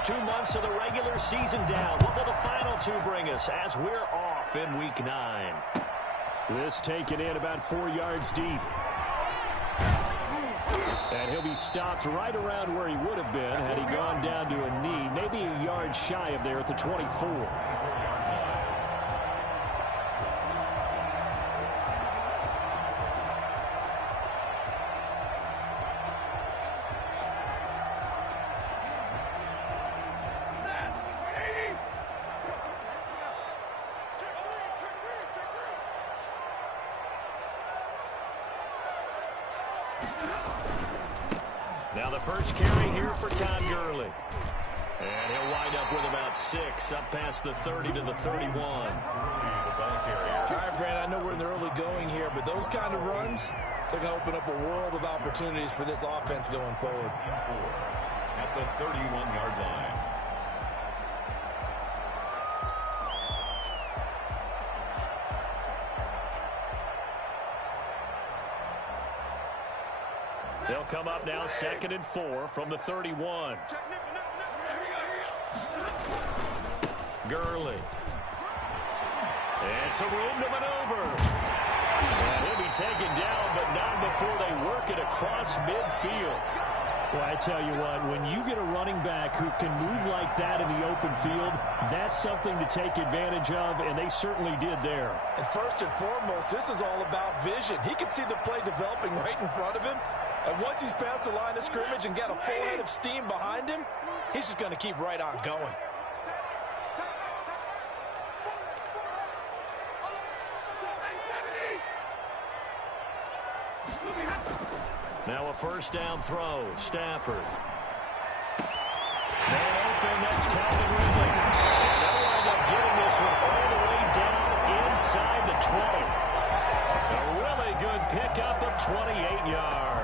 first 2 months of the regular season down. What will the final two bring us as we're off in Week 9? This taken in about 4 yards deep. And he'll be stopped right around where he would have been had he gone down to a knee, maybe a yard shy of there at the 24. Now the first carry here for Todd Gurley. And he'll wind up with about 6, up past the 30 to the 31. All right, Brandon, I know we're in the early going here, but those kind of runs, they're going to open up a world of opportunities for this offense going forward. At the 31-yard line. They'll come up now 2nd and 4 from the 31. Gurley. And some room to maneuver. And he'll be taken down, but not before they work it across midfield. Well, I tell you what, when you get a running back who can move like that in the open field, that's something to take advantage of, and they certainly did there. And first and foremost, this is all about vision. He can see the play developing right in front of him. And once he's past the line of scrimmage and got a full head of steam behind him, he's just going to keep right on going. Now a first down throw. Stafford. Man open, that's Calvin Ridley. And they'll wind up getting this one all the way down inside the 20. A really good pickup of 28 yards.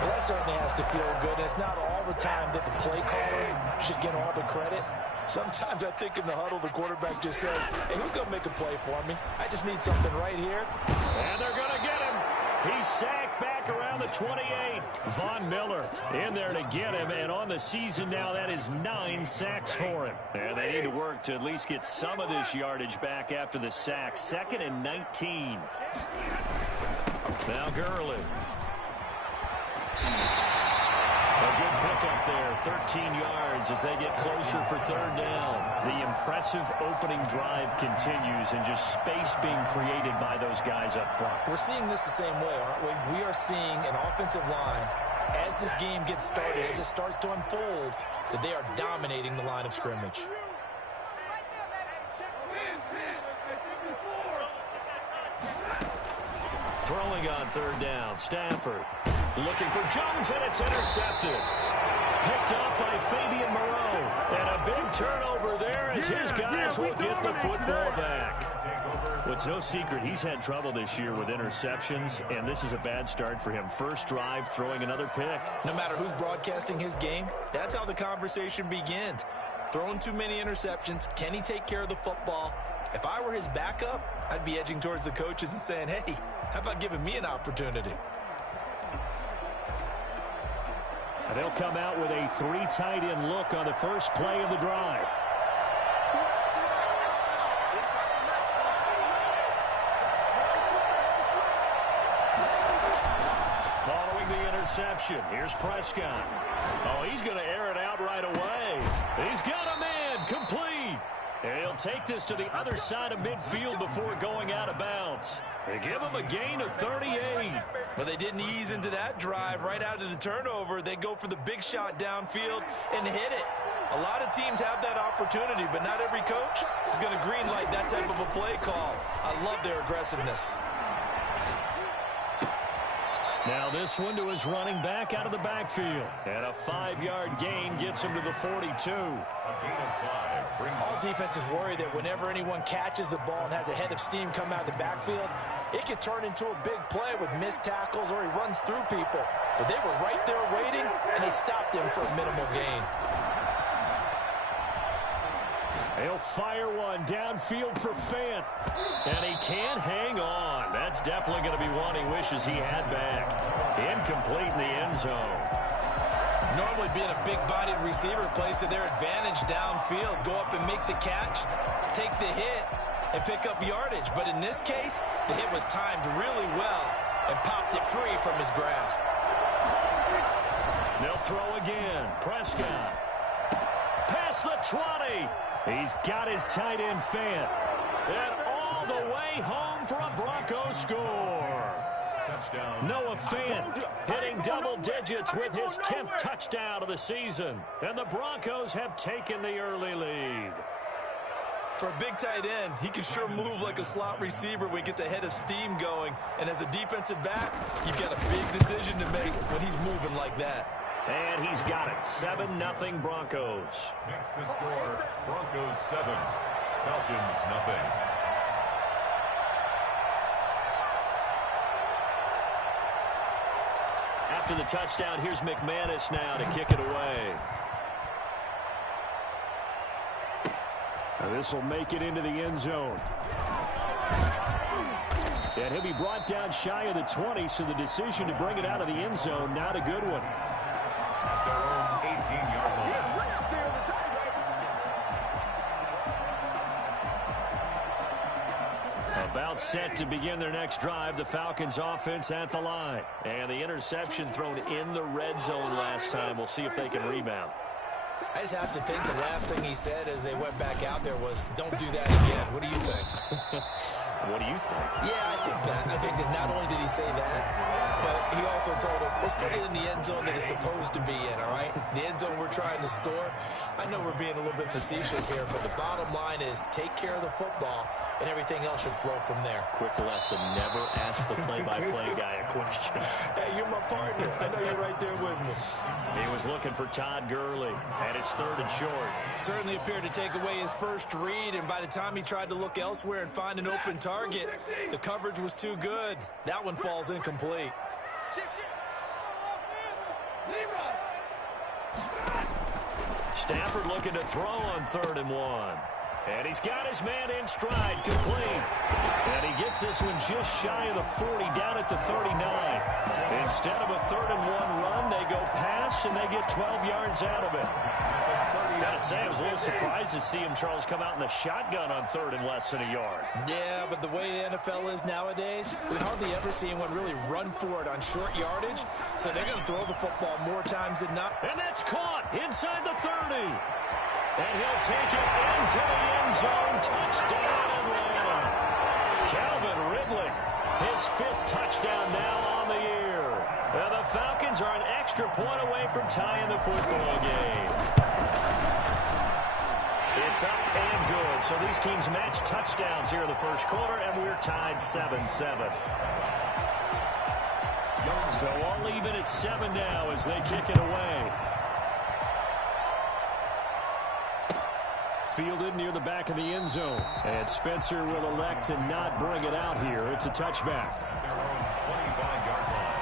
Well, that certainly has to feel good. It's not all the time that the play caller should get all the credit. Sometimes I think in the huddle, the quarterback just says, hey, who's going to make a play for me? I just need something right here. And they're going to get him. He's sacked back around the 28. Von Miller in there to get him. And on the season now, that is 9 sacks for him. And they need to work to at least get some of this yardage back after the sack. 2nd and 19. Now Gurley. A good pickup there, 13 yards as they get closer for 3rd down. The impressive opening drive continues and just space being created by those guys up front. We're seeing this the same way, aren't we? We are seeing an offensive line, as this game gets started, as it starts to unfold, that they are dominating the line of scrimmage. Throwing on 3rd down, Stafford. Looking for Jones, and it's intercepted. Picked up by Fabian Moreau. And a big turnover there as his guys will get the football back. Well, it's no secret he's had trouble this year with interceptions, and this is a bad start for him. First drive, throwing another pick. No matter who's broadcasting his game, that's how the conversation begins. Throwing too many interceptions, can he take care of the football? If I were his backup, I'd be edging towards the coaches and saying, hey, how about giving me an opportunity? And they'll come out with a 3 tight end look on the first play of the drive. Following the interception, here's Prescott. Oh, he's going to air it out right away. He's got a man, complete. And he'll take this to the other side of midfield before going out of bounds. They give him a gain of 38. But they didn't ease into that drive right out of the turnover. They go for the big shot downfield and hit it. A lot of teams have that opportunity, but not every coach is going to greenlight that type of a play call. I love their aggressiveness. Now this one to his running back out of the backfield. And a 5-yard gain gets him to the 42. All defenses worry that whenever anyone catches the ball and has a head of steam come out of the backfield, it could turn into a big play with missed tackles or he runs through people. But they were right there waiting, and they stopped him for a minimal gain. He'll fire one downfield for Fant. And he can't hang on. That's definitely going to be one he wishes he had back. Incomplete in the end zone. Normally being a big-bodied receiver plays to their advantage downfield. Go up and make the catch, take the hit, and pick up yardage. But in this case, the hit was timed really well and popped it free from his grasp. They'll throw again. Prescott. Past the 20. He's got his tight end Fant. And all the way home for a Broncos score. Noah Fant hitting double digits with his 10th touchdown of the season. And the Broncos have taken the early lead. For a big tight end, he can sure move like a slot receiver when he gets a head of steam going. And as a defensive back, you've got a big decision to make when he's moving like that. And he's got it. 7-0 Broncos. Makes the score Broncos 7, Falcons 0. After the touchdown, here's McManus now to kick it away. This will make it into the end zone. And he'll be brought down shy of the 20, so the decision to bring it out of the end zone, not a good one. At their own 18-yard line. About set to begin their next drive, the Falcons offense at the line. And the interception thrown in the red zone last time. We'll see if they can rebound. I just have to think the last thing he said as they went back out there was, don't do that again. What do you think? What do you think? Yeah, I think that. I think that not only did he say that, but he also told him, let's put it in the end zone that it's supposed to be in, all right? The end zone we're trying to score. I know we're being a little bit facetious here, but the bottom line is take care of the football, and everything else should flow from there. Quick lesson, never ask the play-by-play guy a question. Hey, you're my partner. I know you're right there with me. He was looking for Todd Gurley, and it's 3rd and short. Certainly appeared to take away his first read, and by the time he tried to look elsewhere and find an open target, the coverage was too good. That one falls incomplete. Stafford looking to throw on 3rd and 1. And he's got his man in stride, complete. And he gets this one just shy of the 40, down at the 39. Instead of a 3rd and 1 run, they go pass, and they get 12 yards out of it. Gotta say, I was a little surprised to see him, Charles, come out in the shotgun on 3rd and less than a yard. Yeah, but the way the NFL is nowadays, we hardly ever see anyone really run for it on short yardage, so they're going to throw the football more times than not. And that's caught inside the 30. And he'll take it into the end zone. Touchdown and one. Calvin Ridley, his 5th touchdown now on the year. And the Falcons are an extra point away from tying the football game. It's up and good. So these teams match touchdowns here in the first quarter, and we're tied 7-7. So all even at 7 now as they kick it away. Fielded near the back of the end zone. And Spencer will elect to not bring it out here. It's a touchback. Their own 25-yard line.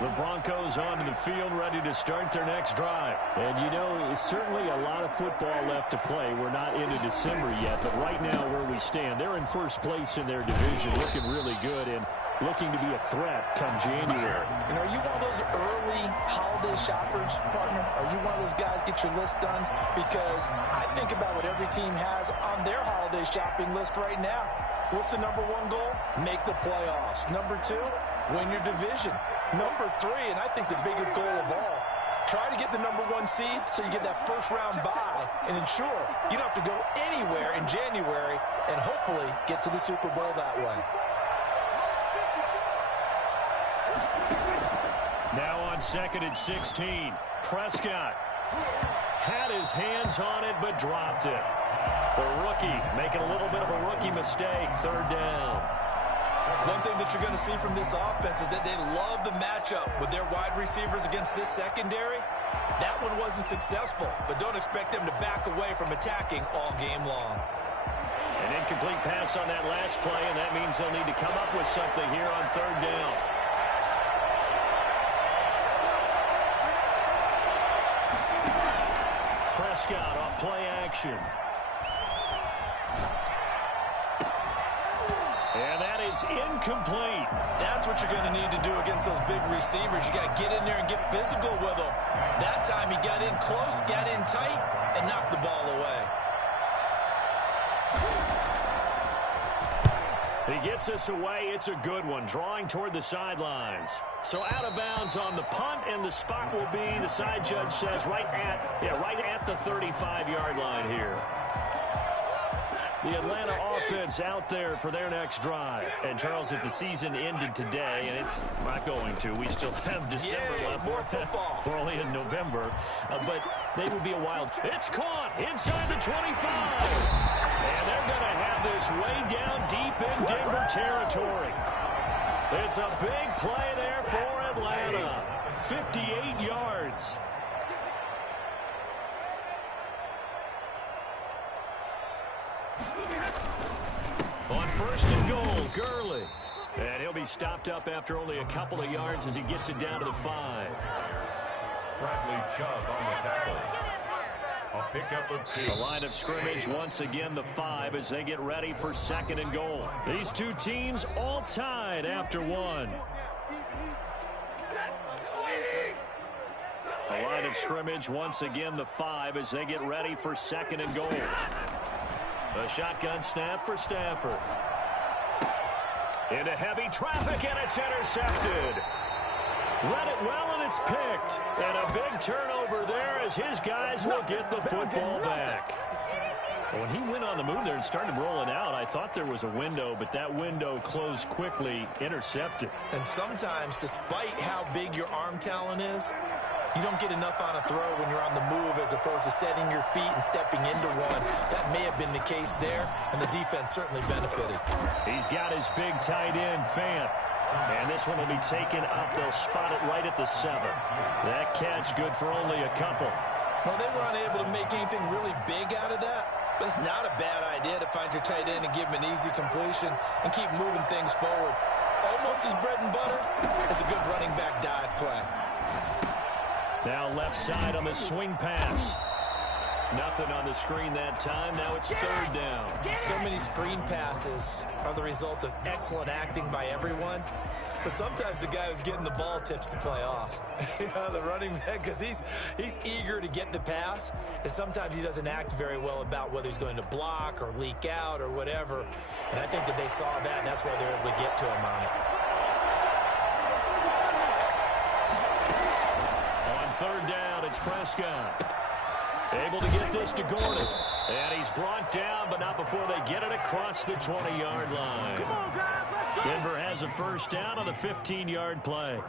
The Broncos onto the field, ready to start their next drive. And, you know, certainly a lot of football left to play. We're not into December yet, but right now where we stand, they're in first place in their division, looking really good and looking to be a threat come January. And are you one of those early holiday shoppers, partner? Are you one of those guys get your list done? Because I think about what every team has on their holiday shopping list right now. What's the number 1 goal? Make the playoffs. Number 2, win your division. Number 3, and I think the biggest goal of all, try to get the number 1 seed so you get that first-round bye and ensure you don't have to go anywhere in January and hopefully get to the Super Bowl that way. Now on 2nd and 16, Prescott had his hands on it but dropped it. The rookie making a little bit of a rookie mistake, 3rd down. One thing that you're going to see from this offense is that they love the matchup with their wide receivers against this secondary. That one wasn't successful, but don't expect them to back away from attacking all game long. An incomplete pass on that last play, and that means they'll need to come up with something here on 3rd down. Prescott reception. And that is incomplete. That's what you're going to need to do against those big receivers. You got to get in there and get physical with them. That time he got in close, got in tight, and knocked the ball away. He gets us away. It's a good one, drawing toward the sidelines. So out of bounds on the punt, and the spot will be, the side judge says, right at the 35-yard line here. The Atlanta offense out there for their next drive. And, Charles, if the season ended today, and it's not going to, we still have December left. More football. We're only in November. But they would be a wild. It's caught inside the 25. And they're going to have this way down deep in Denver territory. It's a big play there for Atlanta. 58 yards. On first and goal, Gurley. And he'll be stopped up after only a couple of yards as he gets it down to the 5. Bradley Chubb on the tackle. A pickup of 2. The line of scrimmage once again the 5 as they get ready for second and goal. These two teams all tied after 1. The line of scrimmage once again the 5 as they get ready for second and goal. A shotgun snap for Stafford. Into heavy traffic, and it's intercepted. Read it well, and it's picked. And a big turnover there as his guys will get the football back. When he went on the move there and started rolling out, I thought there was a window, but that window closed quickly, intercepted. And sometimes, despite how big your arm talent is, you don't get enough on a throw when you're on the move as opposed to setting your feet and stepping into one. That may have been the case there, and the defense certainly benefited. He's got his big tight end, Fant. And this one will be taken up. They'll spot it right at the 7. That catch good for only a couple. Well, they were unable to make anything really big out of that, but it's not a bad idea to find your tight end and give him an easy completion and keep moving things forward. Almost as bread and butter as a good running back dive play. Now left side on the swing pass. Nothing on the screen that time. Now it's third down. So many screen passes are the result of excellent acting by everyone. But sometimes the guy who's getting the ball tips the play off. The running back, because he's eager to get the pass. And sometimes he doesn't act very well about whether he's going to block or leak out or whatever. And I think that they saw that, and that's why they're able to get to him on it. Third down, it's Prescott. Able to get this to Gordon. And he's brought down, but not before they get it across the 20-yard line. Denver has a first down on the 15-yard play.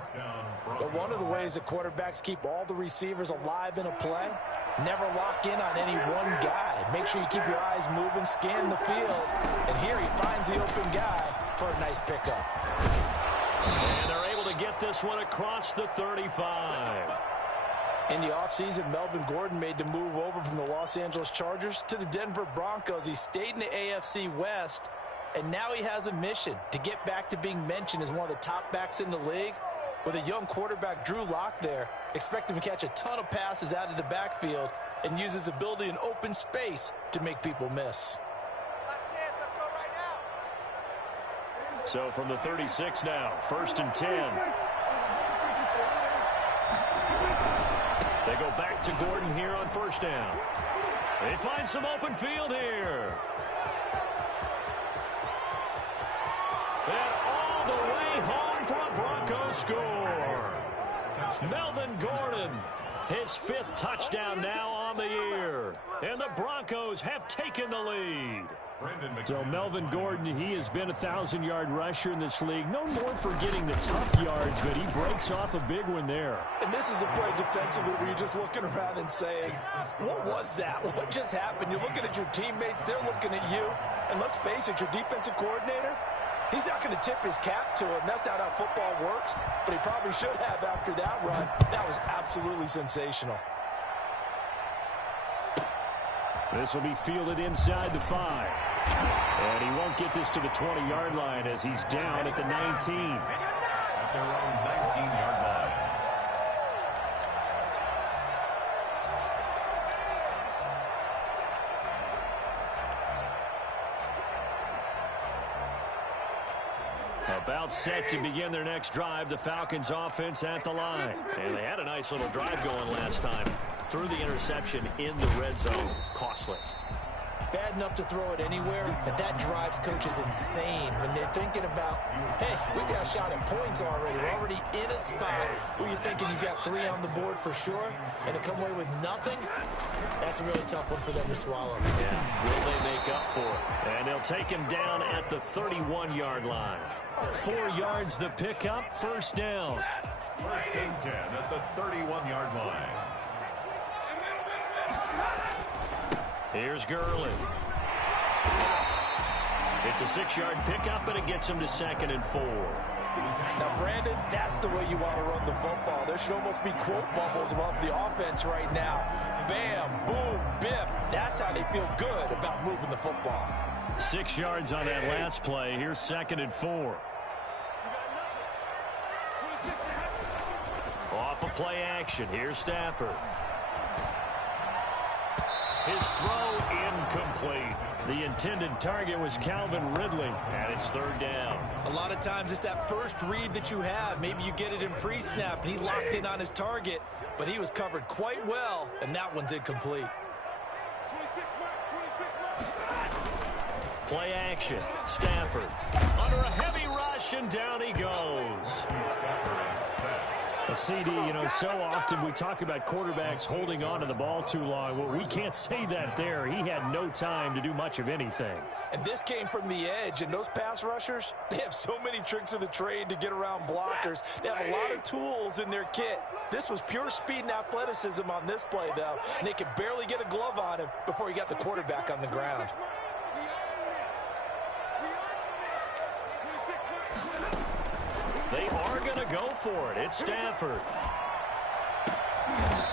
Well, one of the ways that quarterbacks keep all the receivers alive in a play, never lock in on any one guy. Make sure you keep your eyes moving, scan the field. And here he finds the open guy for a nice pickup. And they're able to get this one across the 35. In the offseason, Melvin Gordon made the move over from the Los Angeles Chargers to the Denver Broncos. He stayed in the AFC West, and now he has a mission to get back to being mentioned as one of the top backs in the league. With a young quarterback, Drew Lock, there, expect him to catch a ton of passes out of the backfield and use his ability in open space to make people miss. So from the 36 now, first and 10. They go back to Gordon here on first down. They find some open field here. And all the way home for a Broncos score. Melvin Gordon, his 5th touchdown now on the year. And the Broncos have taken the lead. So Melvin Gordon, he has been a 1,000-yard rusher in this league. No more for getting the tough yards, but he breaks off a big one there. And this is a play defensively where you're just looking around and saying, what was that? What just happened? You're looking at your teammates. They're looking at you. And let's face it, your defensive coordinator, he's not going to tip his cap to him. That's not how football works, but he probably should have after that run. That was absolutely sensational. This will be fielded inside the 5. And he won't get this to the 20-yard line as he's down at the 19. At their own 19-yard line. About set to begin their next drive, the Falcons offense at the line. And they had a nice little drive going last time. Threw the interception in the red zone. Costly. Bad enough to throw it anywhere, but that drives coaches insane when they're thinking about, hey, we got a shot at points already. We're already in a spot where you're thinking you got 3 on the board for sure, and to come away with nothing, that's a really tough one for them to swallow. Yeah, will they make up for it? And they'll take him down at the 31-yard line. 4 yards the pickup, first down. First and 10 at the 31-yard line. Here's Gurley. It's a 6-yard pickup, and it gets him to 2nd and 4. Now, Brandon, that's the way you want to run the football. There should almost be quote bubbles above the offense right now. Bam, boom, biff. That's how they feel good about moving the football. 6 yards on that last play. Here's 2nd and 4. Off of play action. Here's Stafford. His throw incomplete. The intended target was Calvin Ridley, and it's 3rd down. A lot of times it's that first read that you have. Maybe you get it in pre-snap, and he locked in on his target, but he was covered quite well, and that one's incomplete. Play action. Stafford under a heavy rush, and down he goes. A CD, you know, so often we talk about quarterbacks holding on to the ball too long. Well, we can't say that there. He had no time to do much of anything. And this came from the edge, and those pass rushers, they have so many tricks of the trade to get around blockers. They have a lot of tools in their kit. This was pure speed and athleticism on this play, though, and they could barely get a glove on him before he got the quarterback on the ground. They are going to go for it. It's Stafford.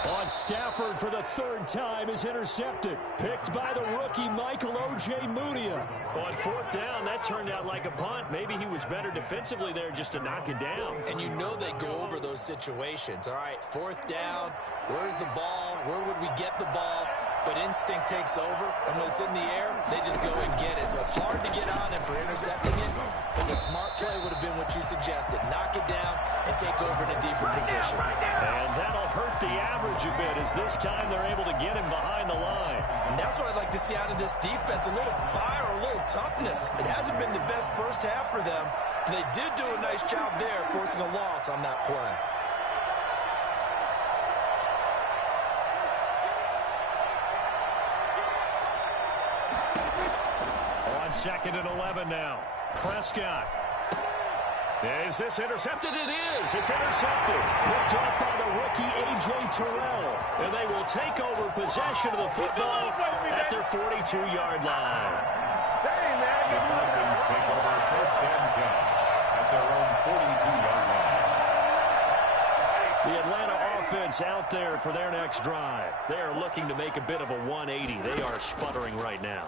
On Stafford for the 3rd time is intercepted. Picked by the rookie Michael O.J. Mudia. On 4th down, that turned out like a punt. Maybe he was better defensively there just to knock it down. And you know they go over those situations. All right, 4th down. Where's the ball? Where would we get the ball? But instinct takes over, and when it's in the air, they just go and get it. So it's hard to get on him for intercepting it, but the smart play would have been what you suggested. Knock it down and take over in a deeper position. And that'll hurt the average a bit, as this time they're able to get him behind the line. And that's what I'd like to see out of this defense, a little fire, a little toughness. It hasn't been the best first half for them, but they did do a nice job there, forcing a loss on that play. On 2nd and 11 now. Prescott. Is this intercepted? It is. It's intercepted. Picked off by the rookie A.J. Terrell. And they will take over possession of the football at their 42-yard line. The Falcons take over 1st and 10 at their own 42-yard line. The Atlanta offense out there for their next drive. They are looking to make a bit of a 180. They are sputtering right now.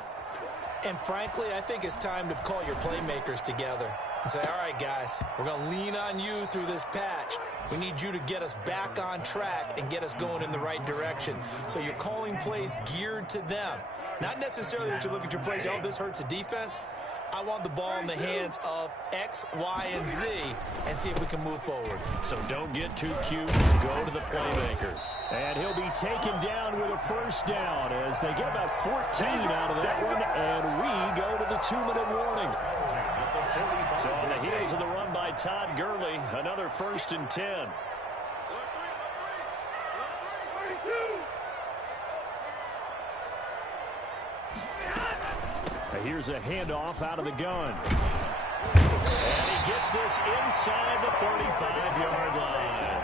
And frankly, I think it's time to call your playmakers together and say, all right, guys, we're going to lean on you through this patch. We need you to get us back on track and get us going in the right direction. So you're calling plays geared to them. Not necessarily that you look at your plays, oh, this hurts the defense. I want the ball in the hands of X, Y, and Z and see if we can move forward. So don't get too cute. Go to the playmakers. And he'll be taken down with a 1st down as they get about 14 out of that one, and we go to the 2-minute warning. So on the heels of the run by Todd Gurley, another 1st and 10. Here's a handoff out of the gun. And he gets this inside the 35-yard line.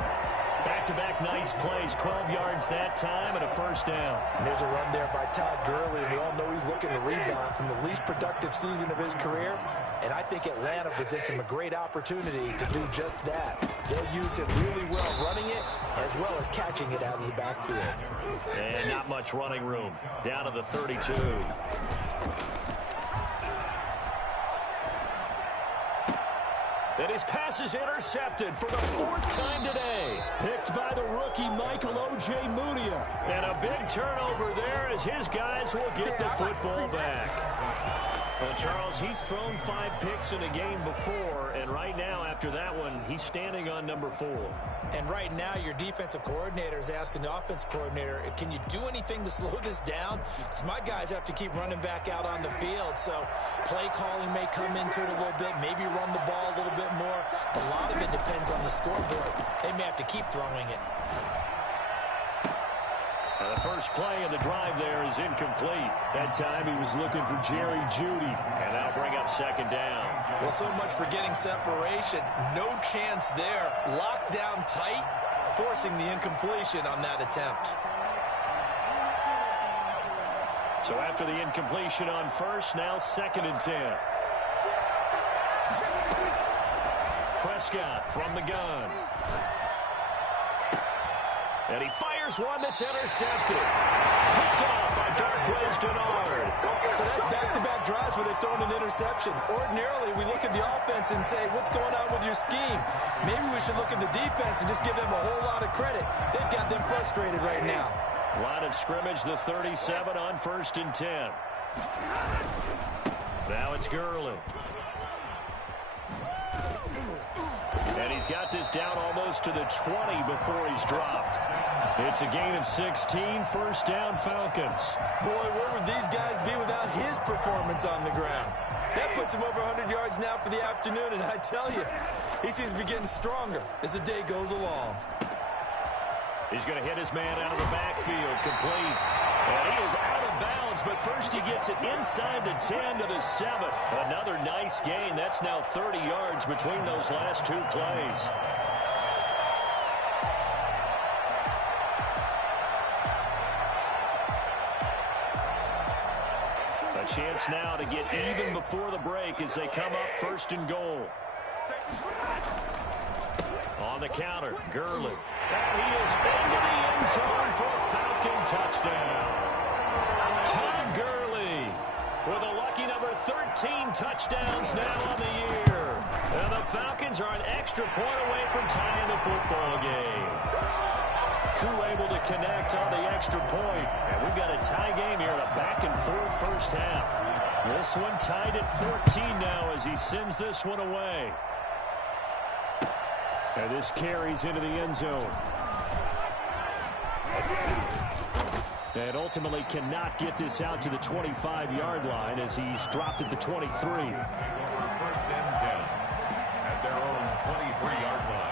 Back-to-back nice plays, 12 yards that time and a 1st down. And there's a run there by Todd Gurley. We all know he's looking to rebound from the least productive season of his career. And I think Atlanta presents him a great opportunity to do just that. They'll use him really well running it as well as catching it out of the backfield. And not much running room. Down to the 32. And his pass is intercepted for the 4th time today. Picked by the rookie Michael O.J. Mudia. And a big turnover there as his guys will get the football back. Well, Charles, he's thrown 5 picks in a game before, and right now, after that one, he's standing on number 4. And right now, your defensive coordinator is asking the offense coordinator, can you do anything to slow this down? Because my guys have to keep running back out on the field. So play calling may come into it a little bit, maybe run the ball a little bit more. A lot of it depends on the scoreboard. They may have to keep throwing it. The first play of the drive there is incomplete. That time he was looking for Jerry Jeudy, and that'll bring up second down. Well, so much for getting separation. No chance there. Locked down tight, forcing the incompletion on that attempt. So after the incompletion on first, now 2nd and 10. Prescott from the gun. And he fires one that's intercepted. Picked off by Darqueze Dennard. So that's back-to-back drives where they've thrown an interception. Ordinarily, we look at the offense and say, what's going on with your scheme? Maybe we should look at the defense and just give them a whole lot of credit. They've got them frustrated right now. Line of scrimmage, the 37 on 1st and 10. Now it's Gurley. And he's got this down almost to the 20 before he's dropped. It's a gain of 16, first down Falcons. Boy, where would these guys be without his performance on the ground? That puts him over 100 yards now for the afternoon, and I tell you, he seems to be getting stronger as the day goes along. He's going to hit his man out of the backfield, complete. And he is out of bounds, but first he gets it inside the 10 to the 7. Another nice gain. That's now 30 yards between those last 2 plays. A chance now to get even before the break as they come up 1st and goal. On the counter, Gurley. And he is into the end zone for a Falcon touchdown. Todd Gurley with a lucky number 13 touchdowns now on the year. And the Falcons are an extra point away from tying the football game. Crew able to connect on the extra point. And we've got a tie game here in a back-and-forth first half. This one tied at 14 now as he sends this one away. And this carries into the end zone. And ultimately cannot get this out to the 25-yard line as he's dropped at the 23. 1st and 10 at their own 23-yard line.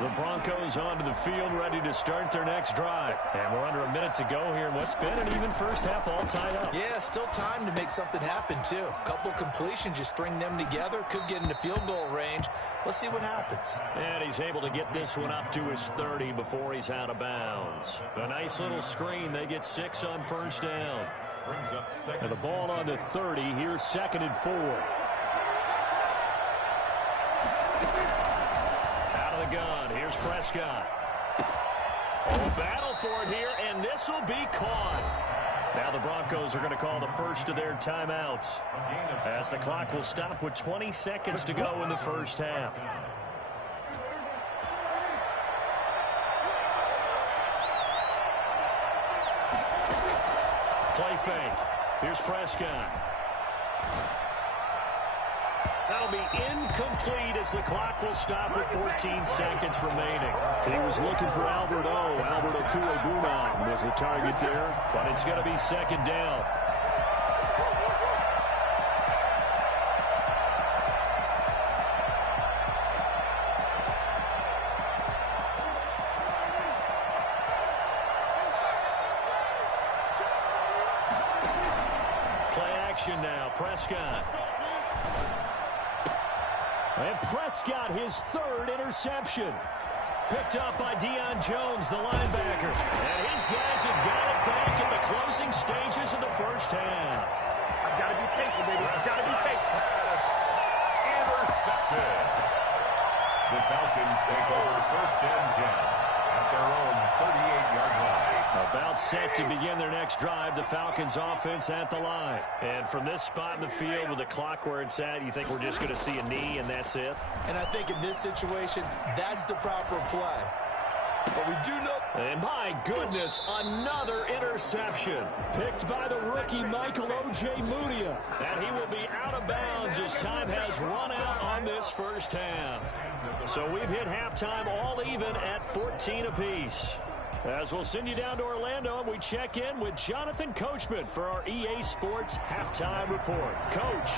The Broncos onto the field, ready to start their next drive. And we're under a minute to go here in what's been an even first half, all tied up. Yeah, still time to make something happen, too. A couple completions, you string them together, could get into field goal range. Let's see what happens. And he's able to get this one up to his 30 before he's out of bounds. A nice little screen. They get 6 on first down. Brings up 2nd. And the ball on the 30. Here's 2nd and 4. Gun. Here's Prescott. Oh, battle for it here, and this will be caught. Now the Broncos are going to call the first of their timeouts as the clock will stop with 20 seconds to go in the first half. Play fake. Here's Prescott. That'll be incomplete as the clock will stop with 14 seconds remaining. He was looking for Albert Okuegbunam was the target there, but it's going to be 2nd down. Play action now, Prescott. And Prescott, his 3rd interception. Picked up by Deion Jones, the linebacker. And his guys have got it back in the closing stages of the first half. I've got to be patient, baby. I've got to be patient. Intercepted. The Falcons take over 1st and 10 at their own 38-yard line. About set to begin their next drive, the Falcons offense at the line. And from this spot in the field with the clock where it's at, you think we're just going to see a knee and that's it? And I think in this situation, that's the proper play. But we do know. And my goodness, another interception. Picked by the rookie Michael O.J. Mudia. And he will be out of bounds as time has run out on this first half. So we've hit halftime all even at 14 apiece. As we'll send you down to Orlando, we check in with Jonathan Coachman for our EA Sports Halftime Report. Coach.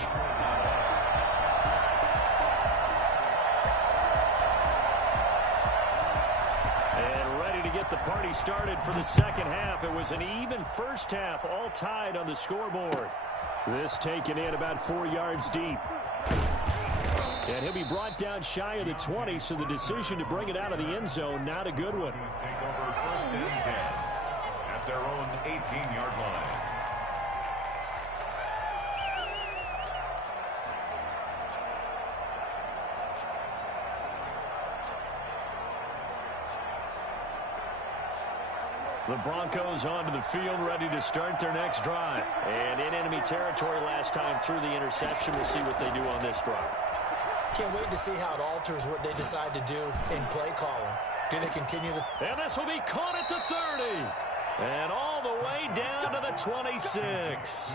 And ready to get the party started for the second half. It was an even first half, all tied on the scoreboard. This taken in about 4 yards deep. And he'll be brought down shy of the 20, so the decision to bring it out of the end zone, not a good one. Take over first and 10 at their own 18-yard line. The Broncos onto the field, ready to start their next drive. And in enemy territory last time through the interception. We'll see what they do on this drive. Can't wait to see how it alters what they decide to do in play calling. Do they continue to... And this will be caught at the 30. And all the way down to the 26.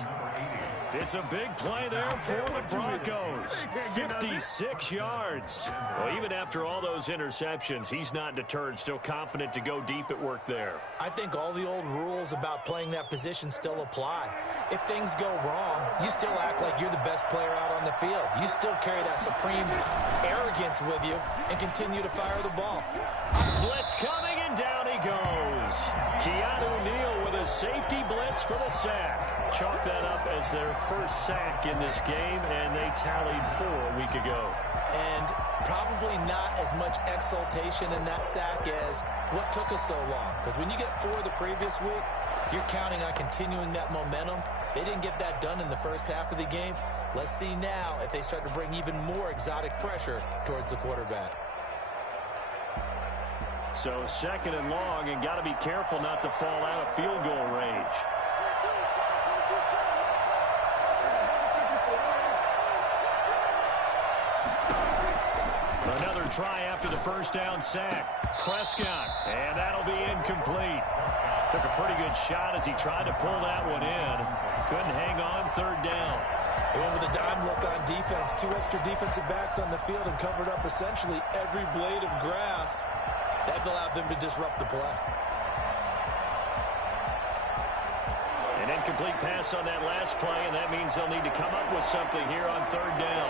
It's a big play there for the Broncos. 56 yards. Well, even after all those interceptions, he's not deterred, still confident to go deep at work there. I think all the old rules about playing that position still apply. If things go wrong, you still act like you're the best player out on the field. You still carry that supreme arrogance with you and continue to fire the ball. Blitz coming, and down he goes. Keanu Neal with a safety blitz for the sack. Chalk that up as their first sack in this game, and they tallied 4 a week ago. And probably not as much exultation in that sack as what took us so long. Because when you get 4 the previous week, you're counting on continuing that momentum. They didn't get that done in the first half of the game. Let's see now if they start to bring even more exotic pressure towards the quarterback. So second and long, and got to be careful not to fall out of field goal range. Another try after the first down sack. Prescott, and that'll be incomplete. Took a pretty good shot as he tried to pull that one in. Couldn't hang on, third down. They went with a dime look on defense. 2 extra defensive backs on the field and covered up essentially every blade of grass. That allowed them to disrupt the play. An incomplete pass on that last play, and that means they'll need to come up with something here on third down.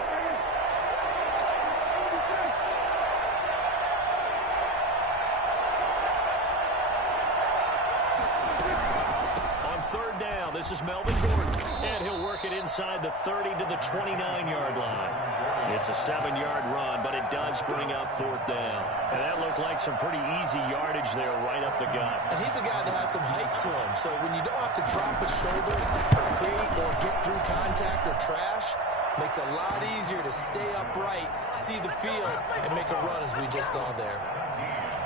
On third down, this is Melvin Gordon, and he'll work it inside the 30 to the 29-yard line. It's a 7-yard run, but it does bring up fourth down. And that looked like some pretty easy yardage there right up the gut. And he's a guy that has some height to him. So when you don't have to drop a shoulder or create or get through contact or trash, makes it a lot easier to stay upright, see the field, and make a run as we just saw there.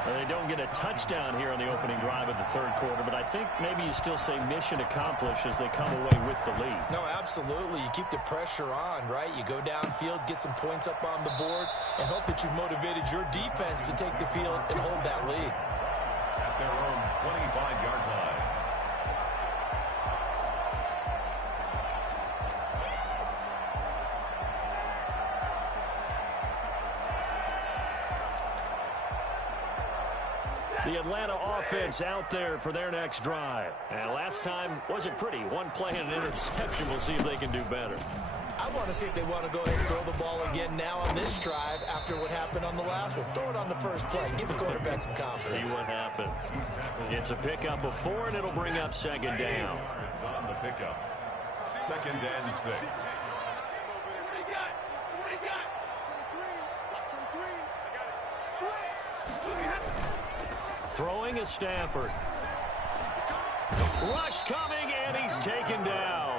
They don't get a touchdown here on the opening drive of the third quarter, but I think maybe you still say mission accomplished as they come away with the lead. No, absolutely. You keep the pressure on, right? You go downfield, get some points up on the board, and hope that you've motivated your defense to take the field and hold that lead. At their own 25-yard line. The Atlanta offense out there for their next drive. And last time wasn't pretty. One play and an interception. We'll see if they can do better. I want to see if they want to go ahead and throw the ball again now on this drive after what happened on the last one. Throw it on the first play. Give the quarterback some confidence. See what happens. It's a pickup of 4, and it'll bring up second down. On the pickup. Second and 6. Throwing is Stafford. Rush coming, and he's taken down.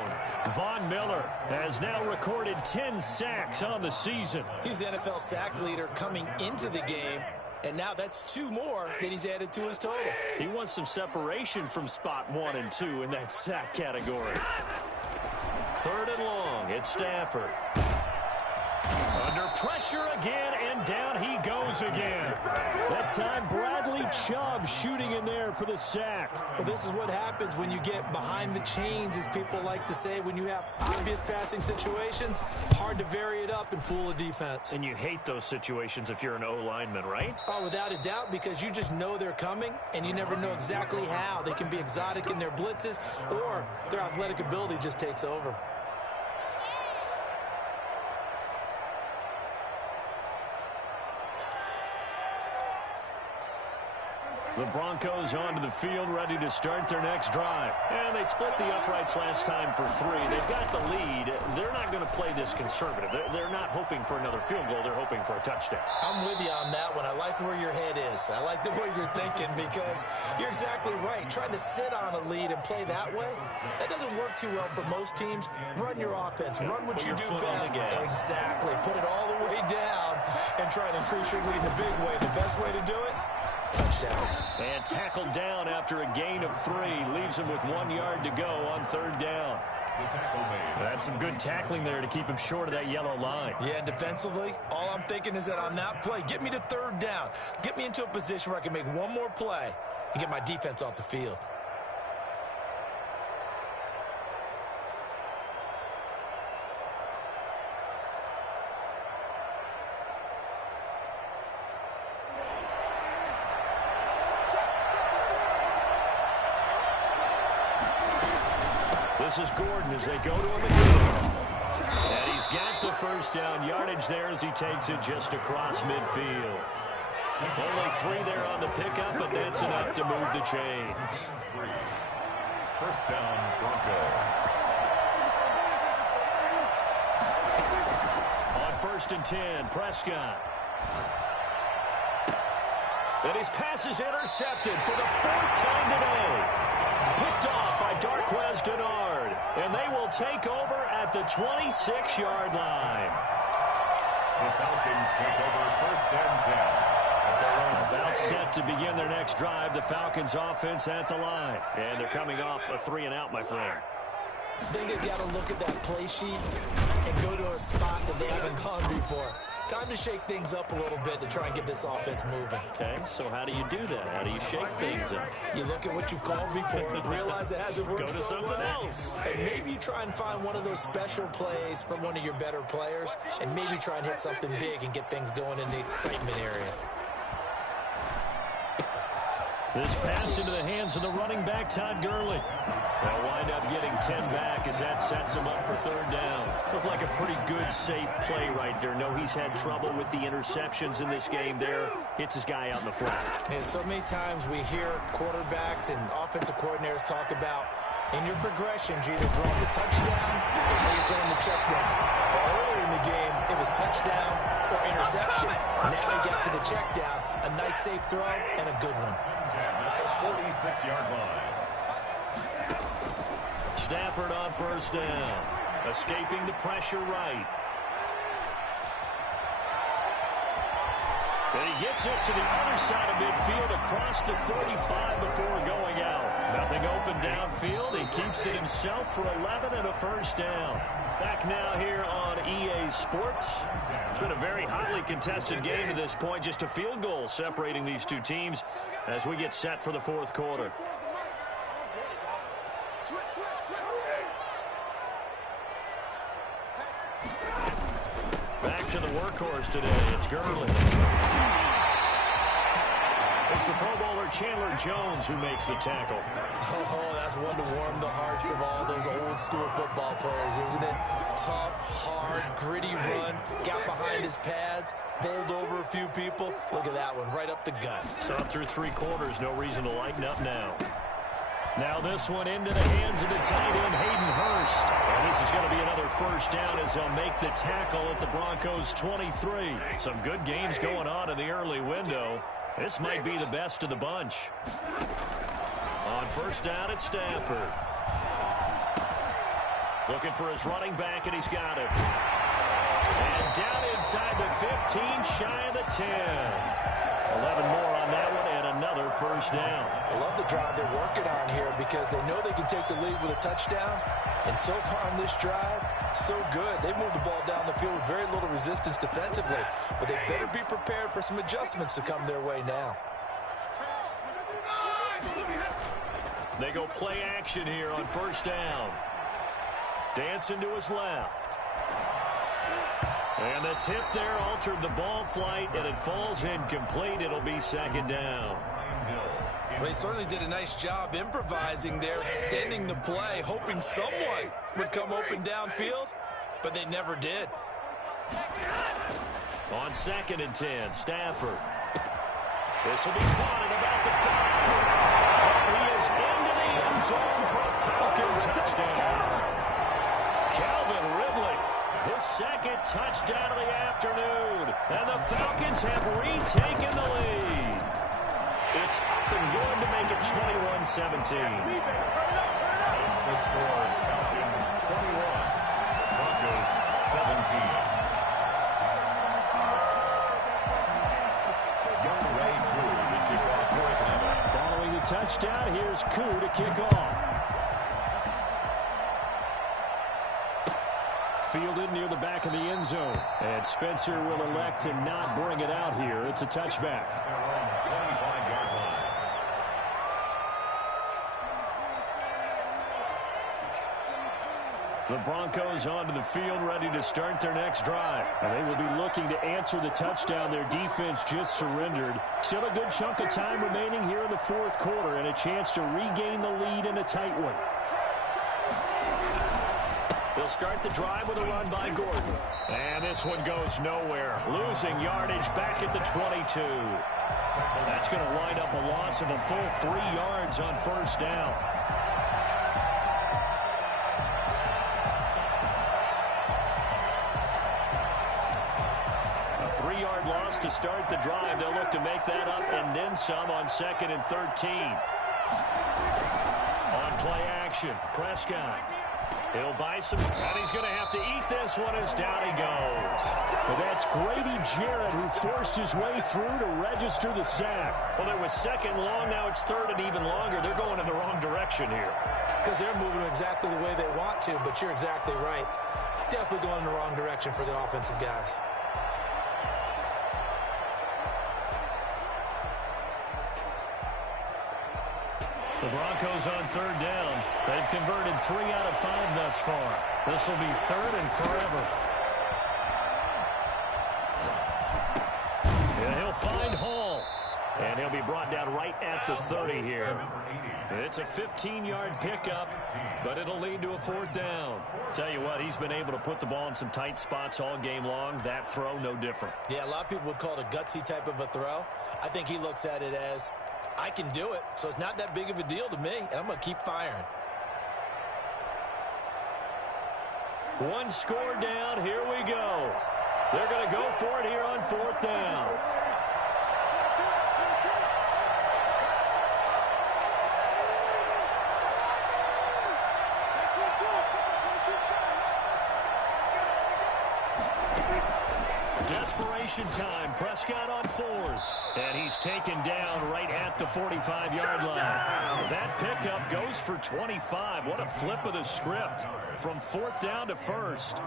Von Miller has now recorded 10 sacks on the season. He's the NFL sack leader coming into the game, and now that's 2 more that he's added to his total. He wants some separation from spot 1 and 2 in that sack category. Third and long, it's Stafford. Under pressure again, and down he goes again. That time, Bradley Chubb shooting in there for the sack. Well, this is what happens when you get behind the chains, as people like to say. When you have obvious passing situations, hard to vary it up and fool a defense. And you hate those situations if you're an O-lineman, right? Oh, without a doubt, because you just know they're coming, and you never know exactly how. They can be exotic in their blitzes, or their athletic ability just takes over. The Broncos onto the field, ready to start their next drive. And they split the uprights last time for 3. They've got the lead. They're not going to play this conservative. They're not hoping for another field goal. They're hoping for a touchdown. I'm with you on that one. I like where your head is. I like the way you're thinking, because you're exactly right. Trying to sit on a lead and play that way, that doesn't work too well for most teams. Run your offense. Run what you do best. Exactly. Put it all the way down and try to increase your lead in a big way. The best way to do it, touchdowns. And tackled down after a gain of 3. Leaves him with 1 yard to go on 3rd down. That's some good tackling there to keep him short of that yellow line. Yeah, and defensively, all I'm thinking is that on that play, get me to 3rd down. Get me into a position where I can make one more play and get my defense off the field. This is Gordon as they go to him again. And he's got the first down yardage there as he takes it just across midfield. Only 3 there on the pickup, but that's enough to move the chains. First down, Broncos. On 1st and 10, Prescott. And his pass is intercepted for the 4th time today. Picked off by Darquez Denard. And they will take over at the 26-yard line. The Falcons take over 1st and 10 at their own. About set to begin their next drive. The Falcons offense at the line. And they're coming off a 3-and-out, my friend. I think they've got to look at that play sheet and go to a spot that they haven't gone before. Time to shake things up a little bit to try and get this offense moving. Okay, so how do you do that? How do you shake things up? You look at what you've called before, realize it hasn't worked Go to so something well, else. and maybe you try and find one of those special plays from one of your better players, and maybe try and hit something big and get things going in the excitement area. This pass into the hands of the running back, Todd Gurley. They'll wind up getting 10 back as that sets him up for 3rd down. Looked like a pretty good, safe play right there. No, he's had trouble with the interceptions in this game there. Hits his guy out in the flat. And so many times we hear quarterbacks and offensive coordinators talk about, in your progressions, you're either throwing the touchdown or you're throwing the check down. Earlier in the game, it was touchdown or interception. Now he got to the check down. A nice, safe throw and a good one. 10 at the 46-yard line. Stafford on 1st down. Escaping the pressure right. And he gets us to the other side of midfield across the 45 before going out. Nothing open downfield. He keeps it himself for 11 and a 1st down. Back now here on EA Sports. It's been a very hotly contested game to this point. Just a field goal separating these two teams as we get set for the 4th quarter. Back to the workhorse today. It's Gurley. It's the Pro Bowler Chandler Jones who makes the tackle. Oh, that's one to warm the hearts of all those old school football players, isn't it? Tough, hard, gritty run. Got behind his pads, bowled over a few people. Look at that one, right up the gut. So through 3 quarters, no reason to lighten up now. Now this one into the hands of the tight end, Hayden Hurst. And this is going to be another 1st down as they'll make the tackle at the Broncos 23. Some good games going on in the early window. This might be the best of the bunch. On 1st down, it's Stafford. Looking for his running back, and he's got it. And down inside the 15, shy of the 10. 11 more on that one, and another first down. I love the drive they're working on here because they know they can take the lead with a touchdown. And so far on this drive, so good. They moved the ball down the field with very little resistance defensively. But they better be prepared for some adjustments to come their way now. They go play action here on first down. Dancing to his left. And the tip there altered the ball flight, and it falls incomplete. It'll be second down. Well, they certainly did a nice job improvising there, extending the play, hoping someone would come open downfield, but they never did. On 2nd and 10, Stafford. This will be caught at about the 5. He is into the end zone for a Falcon touchdown. Calvin Ridley, his second touchdown of the afternoon. And the Falcons have retaken the lead. It's up and good to make it 21-17. That's the score. Falcons 21, Broncos 17. Following the touchdown, here's Koo to kick off. Fielded near the back of the end zone. And Spencer will elect to not bring it out here. It's a touchback. The Broncos onto the field ready to start their next drive. And they will be looking to answer the touchdown their defense just surrendered. Still a good chunk of time remaining here in the fourth quarter and a chance to regain the lead in a tight one. They'll start the drive with a run by Gordon. And this one goes nowhere. Losing yardage back at the 22. That's going to wind up a loss of a full 3 yards on first down. A 3-yard loss to start the drive. They'll look to make that up and then some on 2nd and 13. On play action, Prescott. He'll buy some, and he's going to have to eat this one as down he goes. Well, that's Grady Jarrett who forced his way through to register the sack. Well, it was 2nd long, now it's 3rd and even longer. They're going in the wrong direction here. Because they're moving exactly the way they want to, but you're exactly right. Definitely going in the wrong direction for the offensive guys. The Broncos on 3rd down. They've converted 3 out of 5 thus far. This will be 3rd and forever. And he'll find Hall. And he'll be brought down right at the 30 here. It's a 15-yard pickup, but it'll lead to a 4th down. Tell you what, he's been able to put the ball in some tight spots all game long. That throw, no different. Yeah, a lot of people would call it a gutsy type of a throw. I think he looks at it as, I can do it, so it's not that big of a deal to me, and I'm going to keep firing. One score down, here we go. They're going to go for it here on 4th down. Desperation time. Prescott on 4th. And he's taken down right at the 45-yard line. That pickup goes for 25. What a flip of the script. From 4th down to 1st.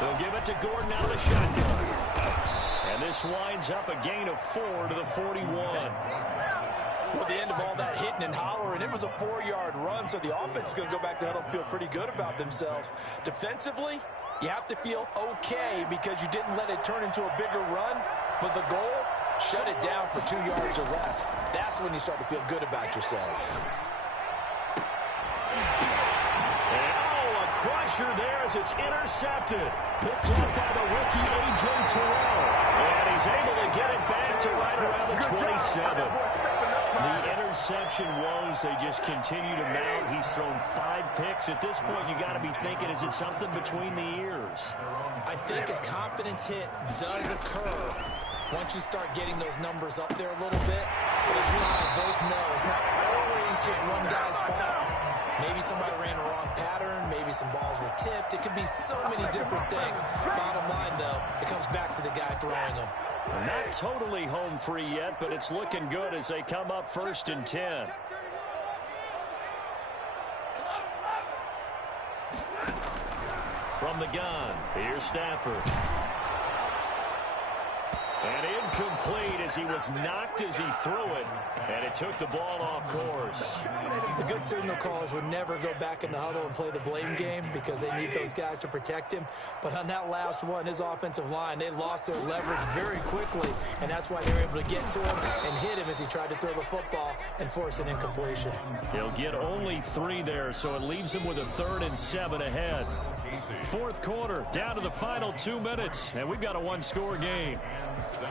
They'll give it to Gordon out of the shotgun. And this winds up a gain of 4 to the 41. Well, at the end of all that hitting and hollering, it was a 4-yard run, so the offense is going to go back to huddle and feel pretty good about themselves. Defensively, you have to feel okay because you didn't let it turn into a bigger run, but the goal, shut it down for 2 yards or less. That's when you start to feel good about yourselves. And oh, a crusher there as it's intercepted. Picked up by the rookie A.J. Terrell. And he's able to get it back to right around the 27. The interception woes, they just continue to mount. He's thrown 5 picks. At this point, you got to be thinking, is it something between the ears? I think a confidence hit does occur once you start getting those numbers up there a little bit. But as you and I both know, it's not always just one guy's fault. Maybe somebody ran a wrong pattern. Maybe some balls were tipped. It could be so many different things. Bottom line, though, it comes back to the guy throwing them. Not totally home free yet, but it's looking good as they come up 1st and 10. From the gun, here's Stafford. And incomplete as he was knocked as he threw it, and it took the ball off course. The good signal callers would never go back in the huddle and play the blame game because they need those guys to protect him. But on that last one, his offensive line, they lost their leverage very quickly, and that's why they were able to get to him and hit him as he tried to throw the football and force an incompletion. He'll get only 3 there, so it leaves him with a 3rd and 7 ahead. 4th quarter, down to the final 2 minutes, and we've got a 1-score game. 7.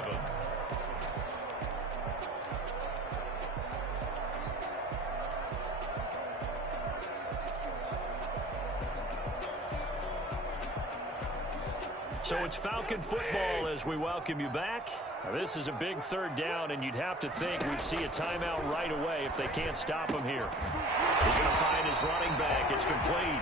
So it's Falcon football as we welcome you back. Now, this is a big 3rd down, and you'd have to think we'd see a timeout right away if they can't stop him here. He's going to find his running back. It's complete.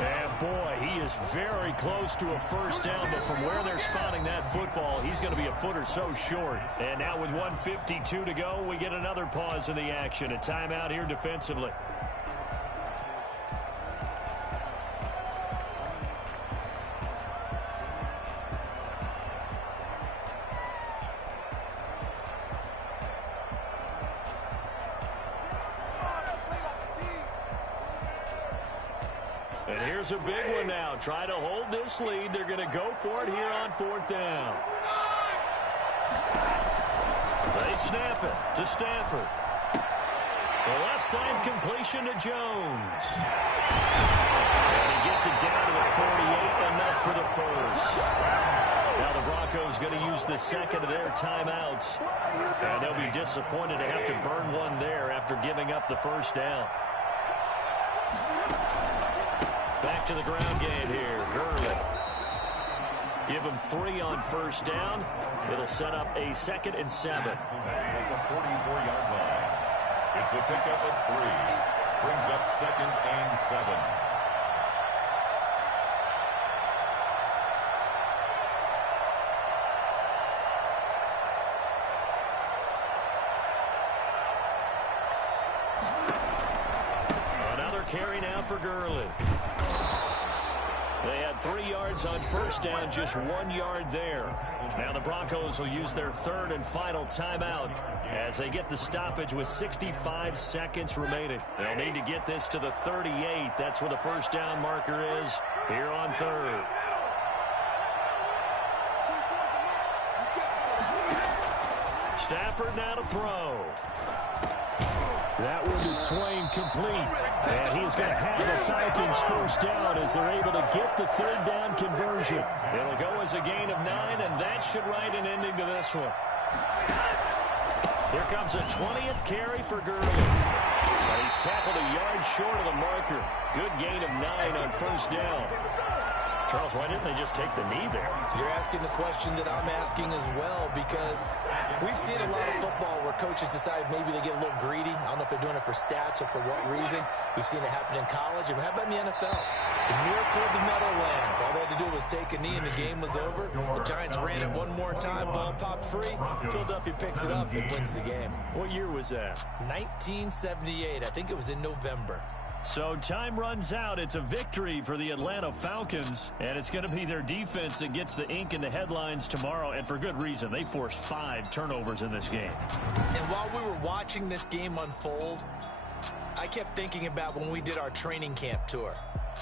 And, boy, he is very close to a 1st down, but from where they're spotting that football, he's going to be a foot or so short. And now with 1:52 to go, we get another pause in the action. A timeout here defensively. And here's a big one now. Trying to hold this lead. They're going to go for it here on 4th down. They snap it to Stafford. The left side completion to Jones. And he gets it down to the 48, enough for the 1st. Now the Broncos going to use the 2nd of their timeouts. And they'll be disappointed to have to burn one there after giving up the 1st down. Back to the ground game here. Gurley. Give him 3 on 1st down. It'll set up a 2nd and 7. At the 44-yard line. It's a pickup of 3. Brings up 2nd and 7. Another carry now for Gurley. They had 3 yards on 1st down, just 1 yard there. Now the Broncos will use their 3rd and final timeout as they get the stoppage with 65 seconds remaining. They'll need to get this to the 38. That's where the 1st down marker is here on 3rd. Stafford now to throw. That one is swing complete. And he's going to have the Falcons 1st down as they're able to get the 3rd down conversion. It'll go as a gain of 9, and that should write an ending to this one. Here comes a 20th carry for Gurley. And he's tackled a yard short of the marker. Good gain of 9 on 1st down. Charles, why didn't they just take the knee there? You're asking the question that I'm asking as well, because we've seen a lot of football where coaches decide maybe they get a little greedy. I don't know if they're doing it for stats or for what reason. We've seen it happen in college. And how about in the NFL? The miracle of the Meadowlands. All they had to do was take a knee and the game was over. The Giants ran it one more time. Ball popped free. Philadelphia picks it up and wins the game. What year was that? 1978. I think it was in November. So time runs out. It's a victory for the Atlanta Falcons, and it's going to be their defense that gets the ink in the headlines tomorrow, and for good reason. They forced 5 turnovers in this game. And while we were watching this game unfold, I kept thinking about when we did our training camp tour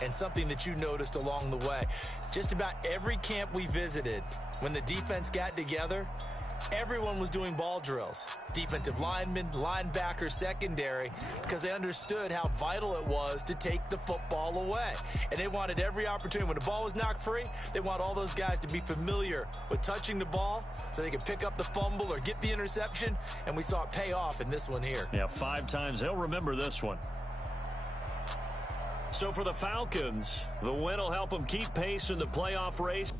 and something that you noticed along the way. Just about every camp we visited, when the defense got together, everyone was doing ball drills. Defensive linemen, linebackers, secondary, because they understood how vital it was to take the football away. And they wanted every opportunity. When the ball was knocked free, they want all those guys to be familiar with touching the ball so they could pick up the fumble or get the interception. And we saw it pay off in this one here. Yeah, 5 times. They'll remember this one. So for the Falcons, the win will help them keep pace in the playoff race.